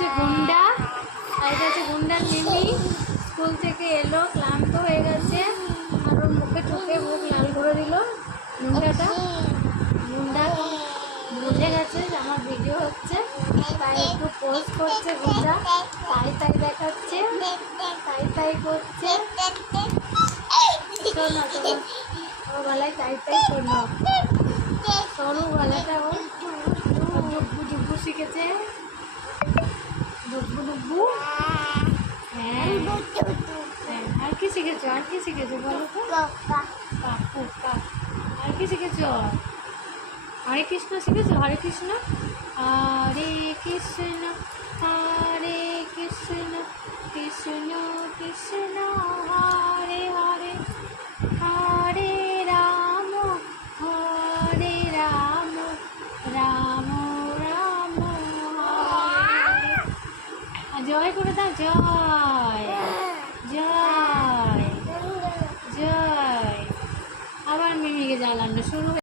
হচ্ছে গুন্ডা, আর এটা হচ্ছে গুন্ডার মিমি। স্কুল থেকে এলো, ক্লান্ত হয়ে গেছে, আর ওর মুখে ঠুকে মুখ লাল করে দিল গুন্ডাটা। গুন্ডা বুঝে গেছে যে আমার ভিডিও হচ্ছে, তাই একটু পোস্ট করছে গুন্ডা, তাই তাই দেখাচ্ছে, তাই তাই করছে। শোনো ওর গলায় তাই তাই শোনো, সরু গলাটা ওর ডুব্বু ডুব্বু শিখেছে, ডুব্বু ডুব্বু। হ্যাঁ আর কি শিখেছো, আর কি শিখেছো বলো তো? কাকু আর কি শিখেছো? হরে কৃষ্ণ শিখেছো? হরে কৃষ্ণ, হরে কৃষ্ণ হরে কৃষ্ণ কৃষ্ণ কৃষ্ণ হরে হরে, হরে রাম রাম রাম হরে। জয় করে দাও, জয় জয় জয়। আবার মিমিকে জ্বালানো শুরু।